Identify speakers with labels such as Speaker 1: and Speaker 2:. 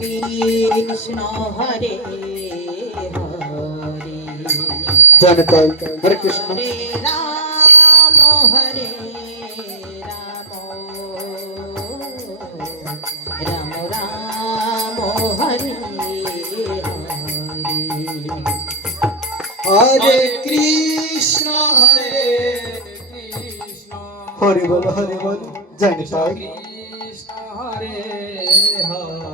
Speaker 1: কৃষ্ণ হরে হরে
Speaker 2: জনতাই হরে কৃষ্ণ।
Speaker 1: হরে রাম হরে রাম। রাম রাম হরে হরে।
Speaker 2: হরে কৃষ্ণ
Speaker 3: হরে কৃষ্ণ।
Speaker 2: হরি বল হরি বল। জনতাই
Speaker 3: কৃষ্ণ হরে হরে।